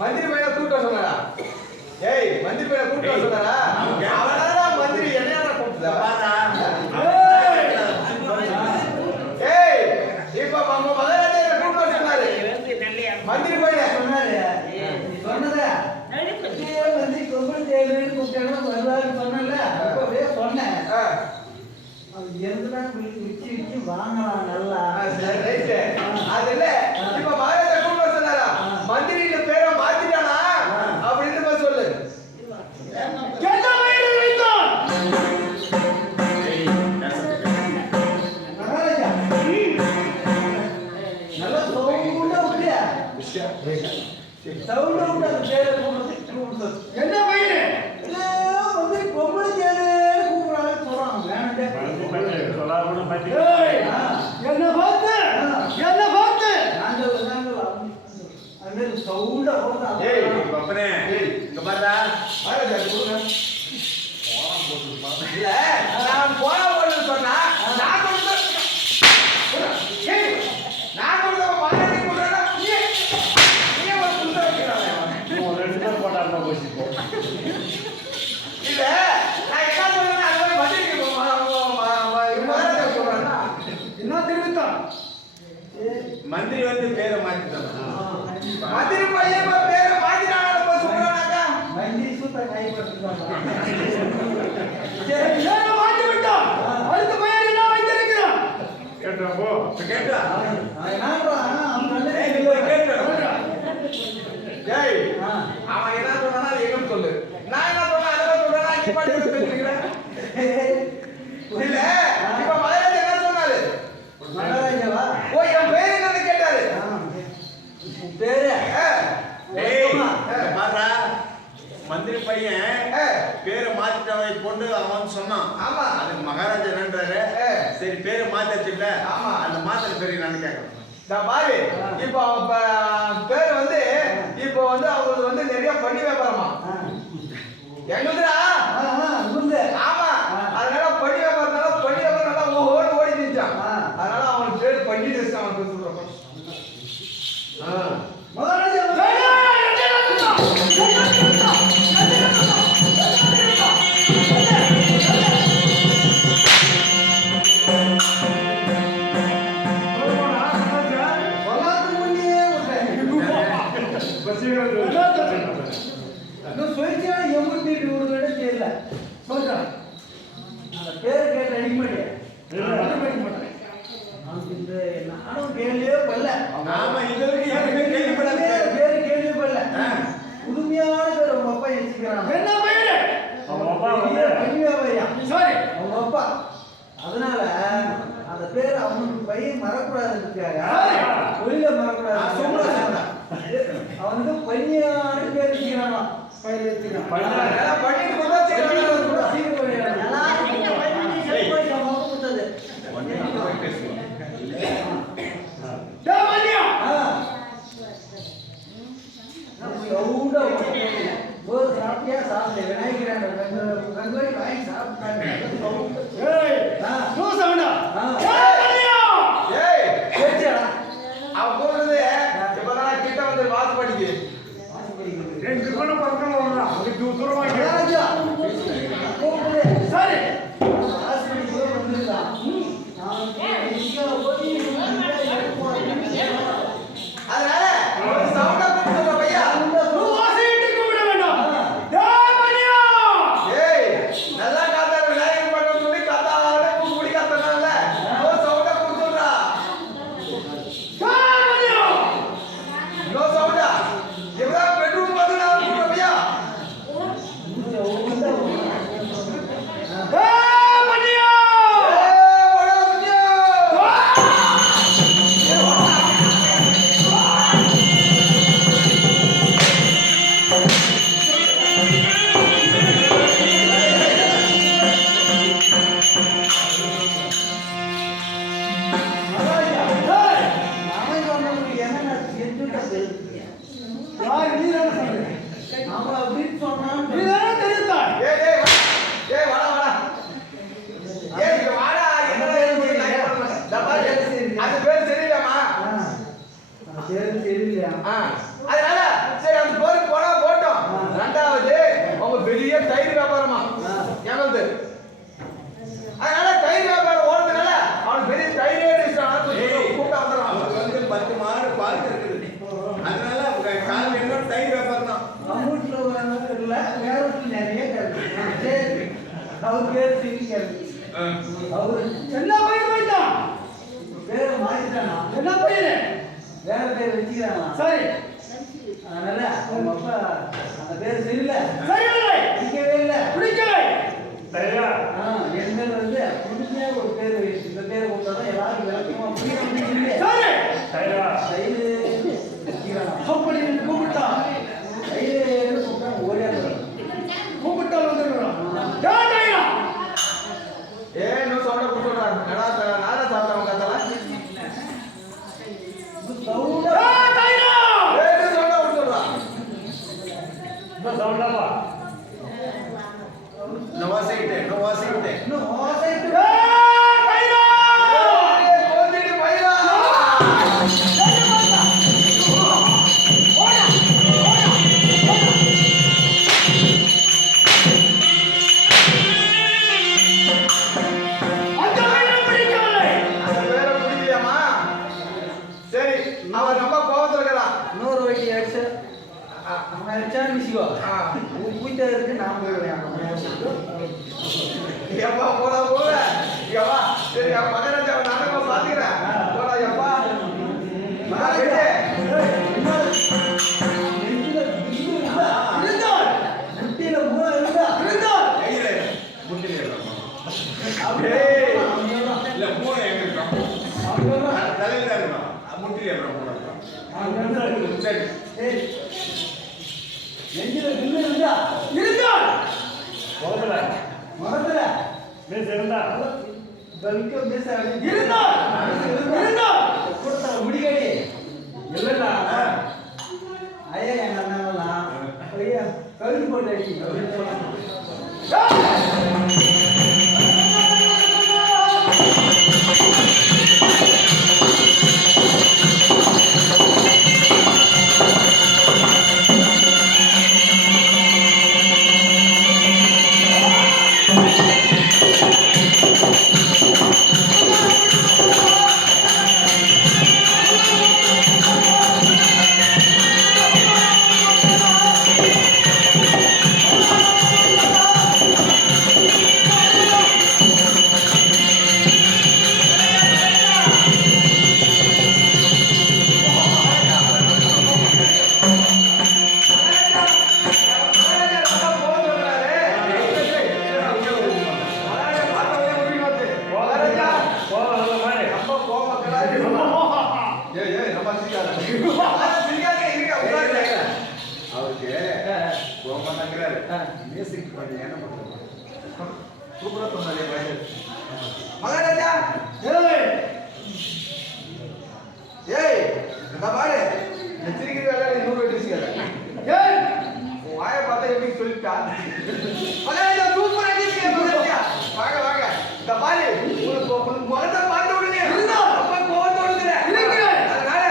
மந்திரி பையனை கூட்ட சொன்னாரா? ஏய் மந்திரி பையனை கூட்ட சொன்னாரா? அவனால மந்திரி என்னையா கூப்பிட்டா? ஏய் இப்ப நம்ம மகாராஜா கூட்ட சொன்னாரு. மந்திரி பையனை சொன்னாரு. சொன்னதா? வந்து கொம்பல் தேவேன்னு கூப்பிட்டானோ வருவாரு சொன்னல. அப்பவே சொன்னேன். அது எந்தனா குச்சி குச்சி வாங்கலாம் நல்லா. சரி ரைட். அதுல இப்ப மகாராஜா கூட்ட சொன்னாரா? மந்திரியோட பேரை மாத்திட்டானா அப்படின்னு சொல்லு. என்ன வயிறு வைத்தான் மகாராஜா? நல்ல சவுண்டா விட்டியா? சவுண்டா விட்டு அந்த பேரை கூப்பிடுறது. என்ன வயிறு? வந்து பொம்பளை தேரு கூப்பிடுறாங்க சொல்றாங்க. என்ன பார்த்து என்ன பார்த்து சவுண்டா போடுறா. ஏய் பப்பனே இங்க பாருடா. மகாராஜா கொடுங்க. போறான் போட்டு பாரு. இல்ல நான் போறா போன்னு சொன்னா நான் கொடுத்த ஏய் நான் கொடுத்த மகாராஜா கொடுறா. நீ ஒரு புள்ள வைக்கறானே. அவன் ரெண்டு பேர் போட்டாங்க போச்சு போ. இல்ல நான் என்ன சொல்றேன்னா அது மந்திரிக்கு மகாராஜா சொல்றானா என்ன தெரிவித்தான்? மந்திரி வந்து பேரை மாத்திட்டான். மந்திரி பையன் பேரை மாத்திட்டானே சொல்றானாக்கா மந்திரி சுத்த கை படுத்துறான். சரி ஏன் மாத்தி விட்டான்? அடுத்த பையன் என்ன வைத்திருக்கிறான்? கேட்டா போ கேட்டா என்னடா அவன் வந்து கேட்டா ஜெய் அவன் என்ன சொன்னானா ஏகம் சொல்லு. நான் என்ன சொன்னா அத சொல்றேனா நீ பாட்டு பேசிக்கிறேன். இல்ல இப்ப மகாராஜா என்ன சொன்னாரு? மகாராஜாவா ஓ என் பேர் என்னன்னு கேட்டாரு. பேரு ஏய் பாரா மந்திரி பையன் பேரை மாத்திட்டவனை கொண்டு அவன் சொன்னான். ஆமா அது மகாராஜா என்னன்றாரு? சரி பேரை மாத்திட்டல. ஆமா அந்த மாத்திர பேர் என்னன்னு கேக்குறேன். நான் பாரு இப்போ பேர் வந்து இப்போ வந்து அவங்களுக்கு வந்து நிறைய பண்ணி வியாபாரமா எங்களுக்குடா. ஆமா அதனால பண்ணி வியாபாரத்தால பண்ணி வியாபாரம் நல்லா ஓடி ஓடி நின்றான். அதனால அவன் பேர் பண்ணிட்டு இருக்கான். அவன் சொல்றான் மகாராஜா நானும் கேள்வியே படல. ஆமா இதுவரைக்கும் யாருமே கேள்விப்படாத பேரு கேள்வியே படல. புதுமையான பேர் உங்க அப்பா வச்சுக்கிறான். என்ன பேரு? அவங்க அப்பா பெரியவரையா. சரி. அவங்க அப்பா. அதனால அந்த பேர் அவனுக்கு பையன் மறக்கூடாதுக்காக வெளியில மறக்கூடாது. அவனுக்கு பையனான பேர் வச்சுக்கிறானா? பையன் வச்சுக்கிறான். பண்ணிட்டு போதா அதனால சரி அந்த போருக்கு போனா போட்டோம். ரெண்டாவது அவங்க பெரிய தயிர் வியாபாரமா எங்களது. அதனால தயிர் வியாபாரம் ஓடுறதுனால அவன் பெரிய தயிரே கூப்பிட்டா வந்துடுறான். வந்து 10 மாடு பார்த்து இருக்குது. அதனால காலம் என்ன தயிர் வியாபாரம் தான். வீட்டுல இல்ல வேற வீட்டுல நிறைய சரி அவர் பேர் சிரிக்கிறது. அவரு என்ன பயிர் வைத்தான்? பேர் மாறிட்டானா? என்ன பயிர்? வேற பேர் வச்சுக்கிறானா? சரி. அதனால அவங்க அப்பா அந்த பேர் சரியில்லை. சரியில்லை. பிடிக்கவே இல்லை. பிடிக்கலை. சரியா? என் பேர் வந்து புதுமையா ஒரு பேர் வச்சு இந்த பேரை கொடுத்தாதான் எல்லாரும் விளக்கமா புரியும். சரி. சரியா? சைடு வச்சுக்கிறானா? அப்படி கூப்பிட்டான். சைடு கூப்பிட்டா ஒரே கூப்பிட்டா வந்துடுறான். no sound of good. Nada sound of அவருக்கு போமாட்டாங்கிறாரு மியூசிக் பண்ணி என்ன பண்ணுறது சூப்பராக சொன்னாரு மகாராஜா. ஏய் இந்த பாரு சிரிக்கிற வேலை 100 வெட்டிச்சுக்காத. ஏய் உன் வாயை பார்த்தா எப்படி சொல்லிட்டா மகாராஜா சூப்பரா இருக்கீங்க மகாராஜா. வாங்க வாங்க இந்த பாரு உனக்கு முகத்தை பார்த்த உடனே அப்பா கோவத்தை விடுதுற அதனால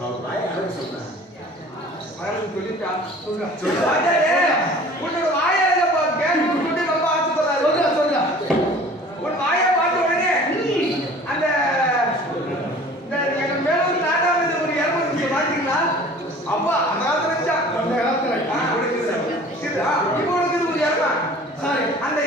அவர் வாயை அழகு சொல்றேன் மகாராஜா சொல்லிட்டா சொல்லுங்க உன்னோட வாயை கேட்கணும்னு சொல்லி ரொம்ப ஆசைப்படுறாரு. சொல்றா உன் வாயை பார்த்த உடனே அந்த எங்க மேல ஒரு தாத்தா வந்து ஒரு 200 பாத்தீங்களா அப்பா அந்த காலத்துல வச்சா அந்த காலத்துல இப்போ உனக்கு ஒரு 200 சாரி அந்த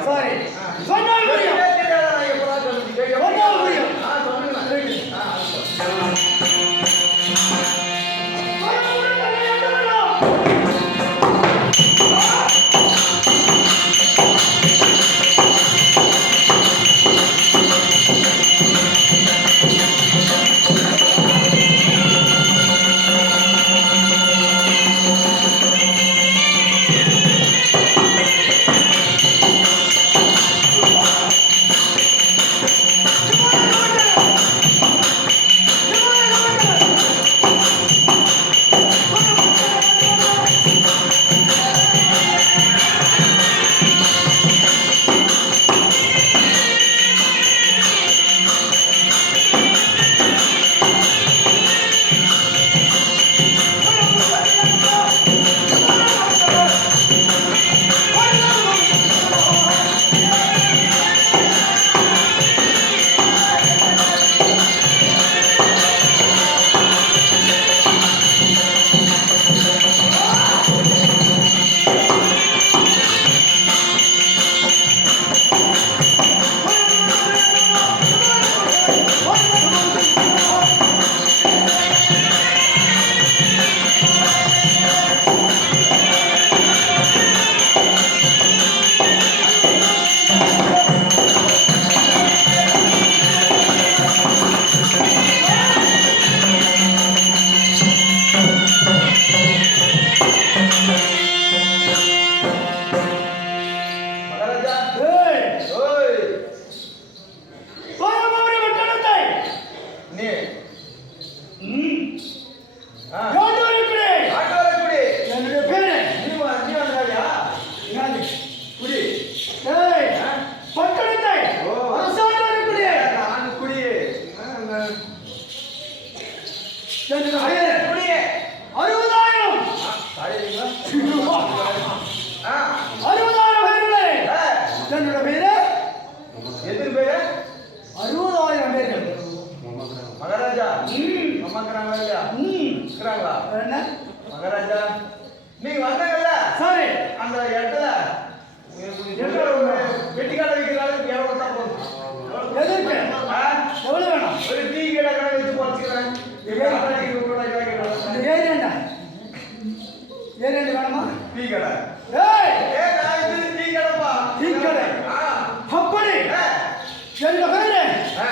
はい。ஆ, 60,000 பேர்களே ஆ, என்னோட பேரு எத்தனை பேரு 60,000 பேர்கள் மகாராஜா அம்மாக்குறாங்களா இல்லையா இருக்கிறாங்களா என்ன மகாராஜா நீங்க வந்தாங்கல்ல சரி அந்த இடத்துல வெட்டிக்கால வைக்கிற அளவுக்கு எவ்வளவு கொடுத்தா போதும் எதற்கு ஆ? எவ்வளவு வேணும் ஒரு டீ கடை கடை வச்சு போச்சுக்கிறேன் இந்த ஏரியாண்டா வேணுமா டீ கடை ஏய் ஏ நான் இது டீ கடைப்பா டீ கடை. ஆ அப்படி ஆ, என்னோட பேரு ஆ.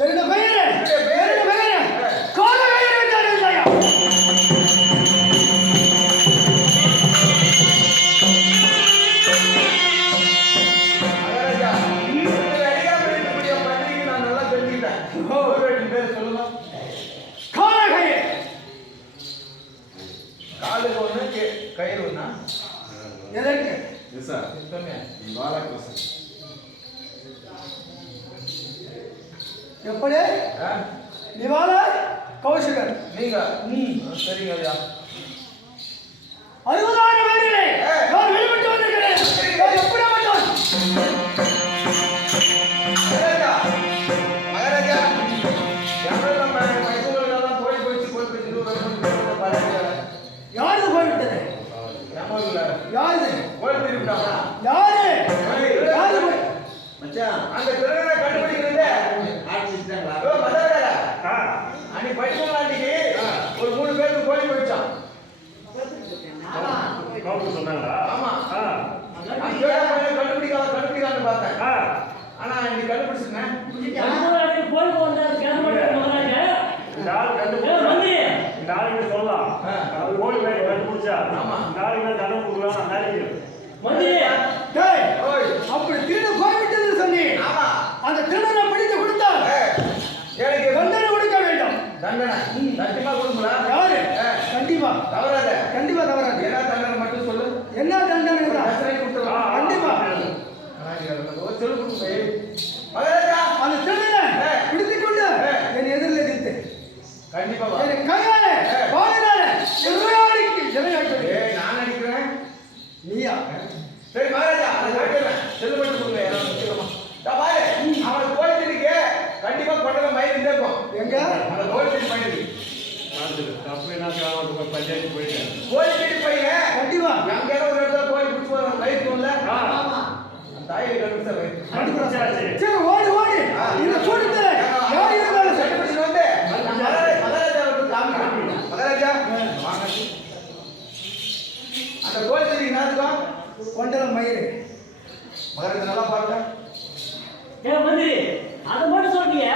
என்னோட பேரு கால பெயர் என்றால் இல்லையா மகாராஜா இந்த அடியாம இருக்கக்கூடிய பத்திரிகை நான் நல்லா தெரிஞ்சுக்கிட்டேன் ஒரு ரெண்டு பேர் சொல்லுங்க கால பெயர் காலுக்கு ஒண்ணு கயிறு ஒண்ணா எதற்கு சொன்னேன் எப்படி ஆ, நிவால கௌஷிகர் நீங்க சரிங்க ஐயா 60,000 பேர்களே நான் வெளிப்பட்டு வந்திருக்கிறேன் நான் எப்படி வந்தோம் மகாராஜா மகாராஜா யாரும் நம்ம மைசூர்லாம் போய் போயிட்டு பாருங்க யாரு போய்விட்டது ஞாபகம் யாரு கோயில் திருப்பிட்டாங்களா யாரு யாரு போய் அந்த திருடனை கண்டுபிடிக்கிறது ஓ, மகாராஜா அன்னைக்கு படிக்கணும் அன்னைக்கு ஒரு 3 பேருக்கு கோயில் போயிடுச்சான் ஆமா கண்டுபிடிக்கான்னு பார்த்தேன் ஆனா இன்னைக்கு கண்டுபிடிச்சிருக்கேன் டேய் ஓய் அப்படி திருட போய்விட்டது சொன்னி ஆமா அந்த திருடனை பிடித்து கொடுத்தால் எனக்கு தண்டனை கொடுக்க வேண்டும் தண்டனை சத்தியமா கொடுங்களா யாரு கண்டிப்பா தவறாத கண்டிப்பா தவறாது ஏன்னா தண்டனை மட்டும் சொல்லு என்ன தண்டனை தான் தண்டனை கொடுத்துடலாம் கண்டிப்பா ஒரு சொல்லு கொடுங்க மகாராஜா அந்த திருடனை பிடித்துக் கொண்டு என் எதிரில் நிறுத்து கண்டிப்பா வா என் கையாலே வாடினாலே எதிராளிக்கு எதிராளி ஏய் நான் அடிக்கிறேன் நீயா சரி மகாராஜா அதை காட்டுறேன் செல்லு மட்டும் கொடுங்க யாரும் வச்சுக்கோமா பாரு அவனுக்கு கோயில் இருக்கு கண்டிப்பா கொண்டத மயில் இருக்கும் எங்க அந்த கோயில் திருப்பி பையன் கோயில் திருப்பி பையன் கண்டிப்பா அங்க ஒரு இடத்துல கோயில் பிடிச்சி வர மயில் தோணல அந்த தாயை கண்டுபிடிச்ச சரி ஓடி ஓடி இந்த கூட்டத்துல யார் இருந்தாலும் சரி கண்டுபிடிச்சு வந்து மகாராஜாவுக்கு காமிக்கணும் மகாராஜா வாங்க அந்த கோயில் திருப்பி என்ன இருக்கும் கொண்டல மயிறு மகாராஜா நல்லா பாருங்க அதை மட்டும் சொல்றீங்க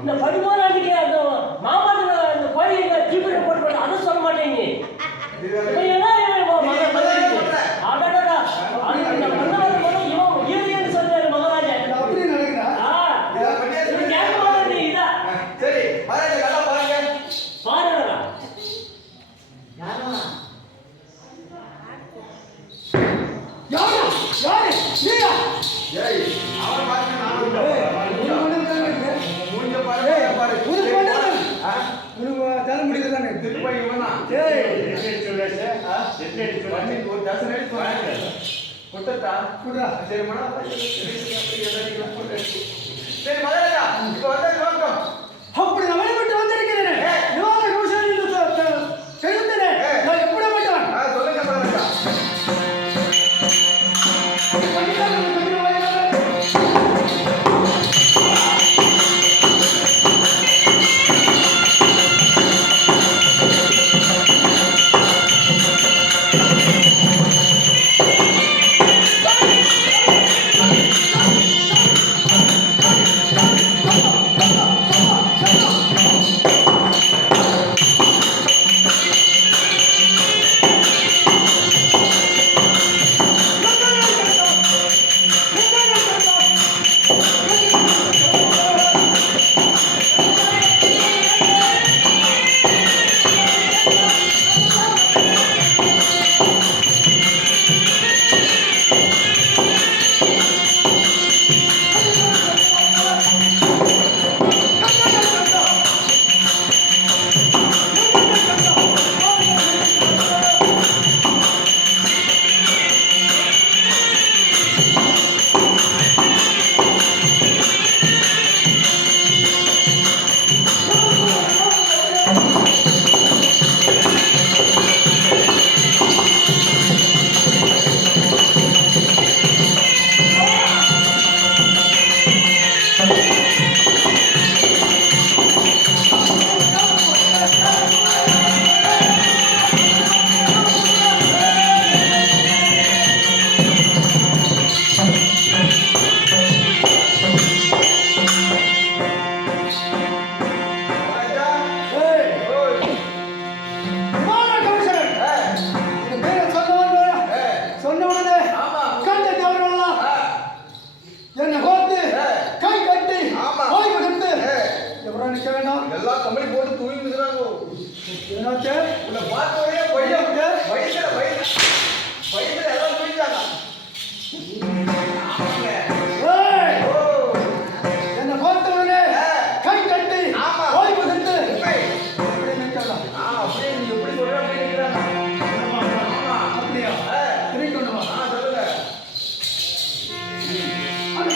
இந்த 13 அன்னைக்கு அந்த மாமாட்ட இந்த கோயிலுக்கு தீபிட போட்டு அதை சொல்ல மாட்டேங்க இப்ப எல்லாம் அடடா அந்த மன்னவர் மனம் இவன் ஈரியன்னு சொல்றாரு மகாராஜா அப்படி நடக்குதா இது கேட்க மாட்டேன் இதா சரி மகாராஜா நல்லா பாருங்க பாருடா யாரா யாரு யாரு நீயா ஏய் அவன் பாருங்க மூஞ்ச பாருங்க பாரு உனக்கு பண்ணல ஆ உனக்கு தலை முடிக்கிறதானே திருப்பி இவனா ஏய் பண்ணி ஒரு டசன் எடுத்து வாங்க கொட்டட்டா குடுறா சரி மனா சரி மகாராஜா இப்போ வந்த நோக்கம் அப்படி நான் வெளிப்பட்டு வந்திருக்கிறேன் நிவாரண கௌஷல் என்று தெரிந்தேன் நான் எப்படி மாட்டான் சொல்லுங்க மகாராஜா Come on. எல்லாம் கம்பளி போட்டு தூங்கி நிற்கிறாங்க. உன்னை பார்த்தோடனே வயசுல எல்லாம் தூங்கிட்டாங்க. என்ன பார்த்தவனே கை கட்டி ஓய்வு கட்டு அப்படியே நீ எப்படி சொல்ற அப்படி நிற்கிறாங்க. அப்படியா திரும்பி கொண்டு வா சொல்லுங்க. அந்த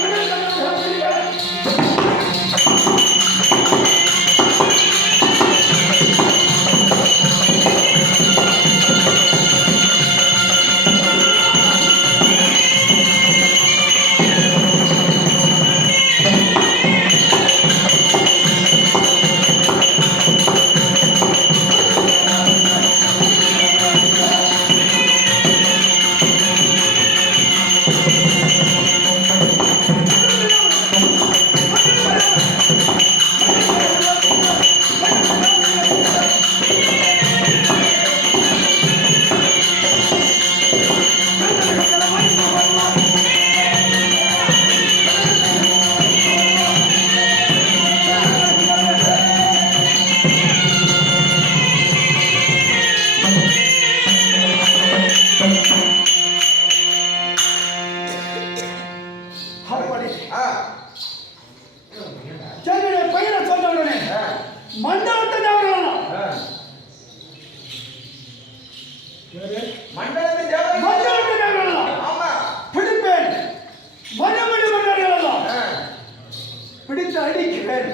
பிடித்து அடிக்கிறேன்.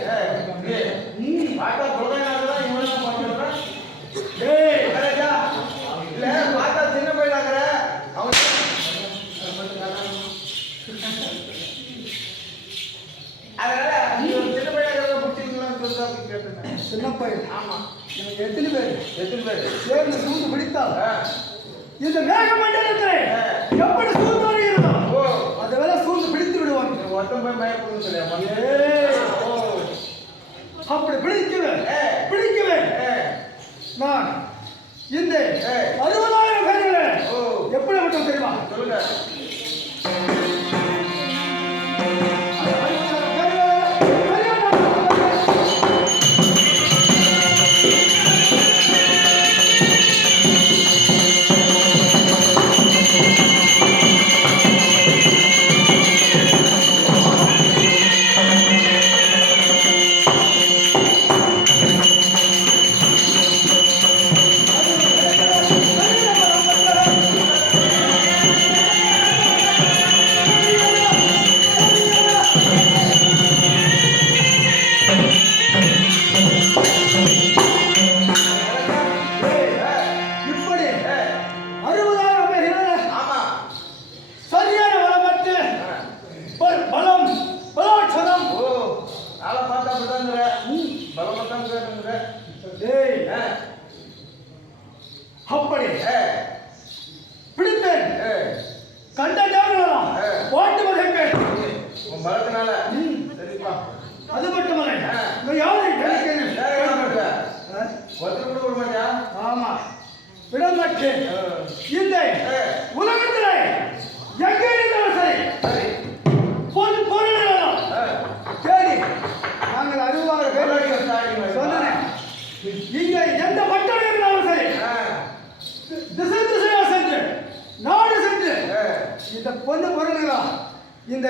பார்த்தா குழந்தைங்கதான் இவனெல்லாம் பார்த்துடுறேன். இல்ல பார்த்தா சின்ன பையனாங்கிற அவன் அதனால நீ ஒரு சின்ன பையனாக பிடிச்சிங்களான்னு சொல்லி கேட்டேன். சின்ன பையன். ஆமா. எனக்கு எத்தனை பேர் சேர்ந்து சூழ்ந்து பிடித்தால் இந்த மேகமண்டலத்தை எப்படி சூழ்ந்து வருகிறதோ அதை வேலை சூழ்ந்து பிடித்து விடுவாங்க. ஒருத்தன் போய் பயப்படுன்னு சொல்லியா? அப்படி பிடிக்குவேன் நான் இந்த 60,000 பேர்களை எப்படி மட்டும் தெரியுமா? சொல்லுங்க. அப்படி பிடிப்பேன் கண்ட ஓட்டு வகைப்பேன் அது மட்டுமல்ல ஆமா விட மாட்டேன். இந்த உலகத்தில் எங்கே இருந்தாலும் சரி பொருள் சரி நாங்கள் 60,000 பேர் சொன்னேன். இங்க எந்த மக்கள் இருந்தாலும் சரி திசையா சென்று நாடு சென்று இந்த பொண்ணு பொருள்களா இந்த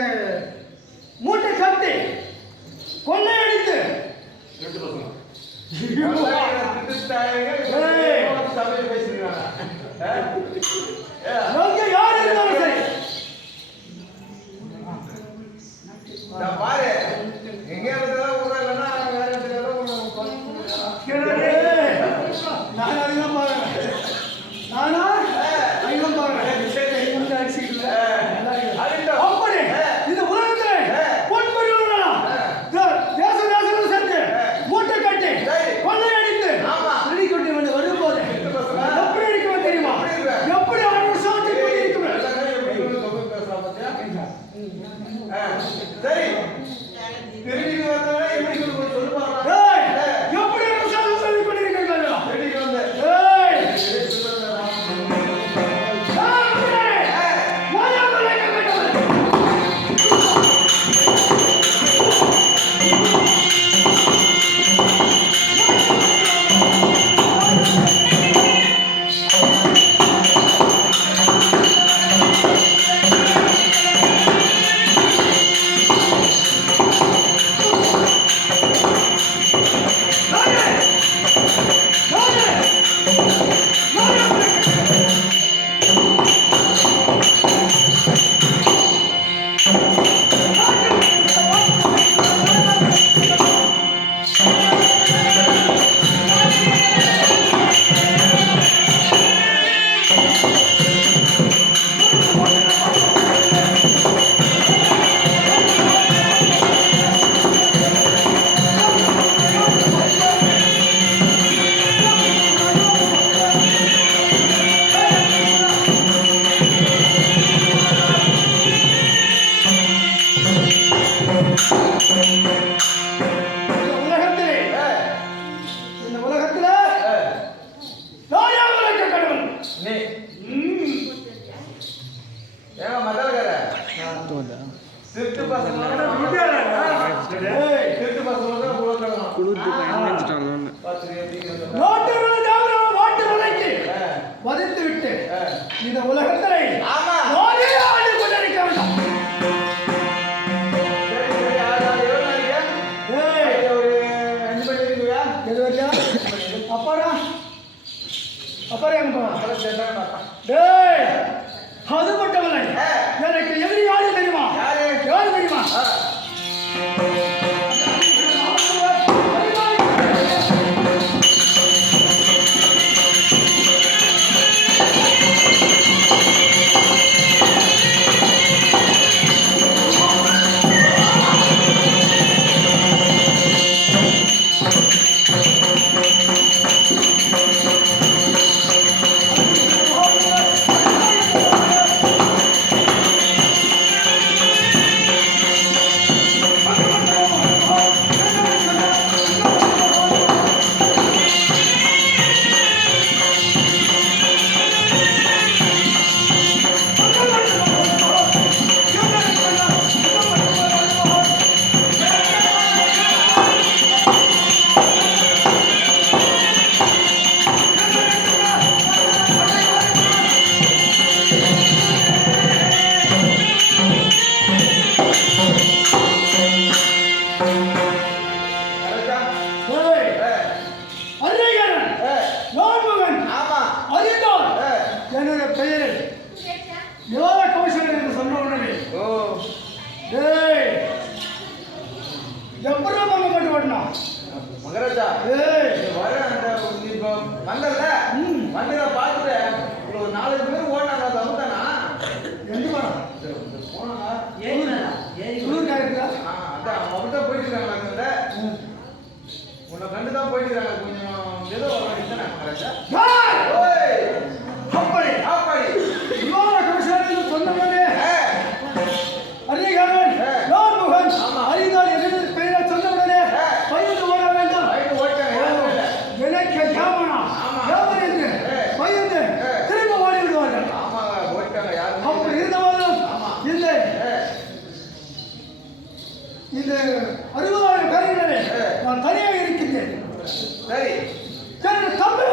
மூட்டை கட்டி கொள்ளையடித்து யார் இருந்தாலும் சரி பாரு எங்க நானா இந்த உலகத்துல தாயாக இருக்க கடவுள் நீ ஏங்க மதலகர திருட்டு பசங்க திருட்டு பசங்க வாட்டு மலைக்கு வதைத்து விட்டு இந்த உலகத்தை ஆமா நானே ஆண்டு கொண்டிருக்க வேண்டும். அப்பாடா அப்பாடா டேய் அது மட்டுமல்ல எனக்கு எதிரி யாரு தெரியுமா? யாரு தெரியுமா? என்னுடைய பெயர் யோக கௌசல்யன் என்று சொன்ன உடனே எப்படி பண்ண மட்டும் வரணும் மகராஜா வர அந்த வந்தல வந்தத பார்த்துட்டு ஒரு 4 பேர் ஓடுனாங்க அது அவுதானா எங்க போனா போனாங்க குளிர் காய்க்குதா அதான் அவங்க போயிட்டு இருக்காங்க அந்த உன்னை கண்டு தான் போயிட்டு இருக்காங்க கொஞ்சம் ஏதோ வரணும் மகராஜா ஓய் அப்படி அப்படி யோக கௌசல்யன் சொன்ன உடனே அறிஞர் யார் முகன் அறிஞர் என்று பெயரை சொன்ன உடனே பயந்து ஓட வேண்டும். எனக்கு யாமனா யாமன் என்று பயந்து திரும்ப ஓடி விடுவார்கள். அப்படி இருந்தவர்களும் இல்லை இந்த 60,000 பேர்களிலே நான் தனியாக இருக்கின்றேன். சரி தம்பி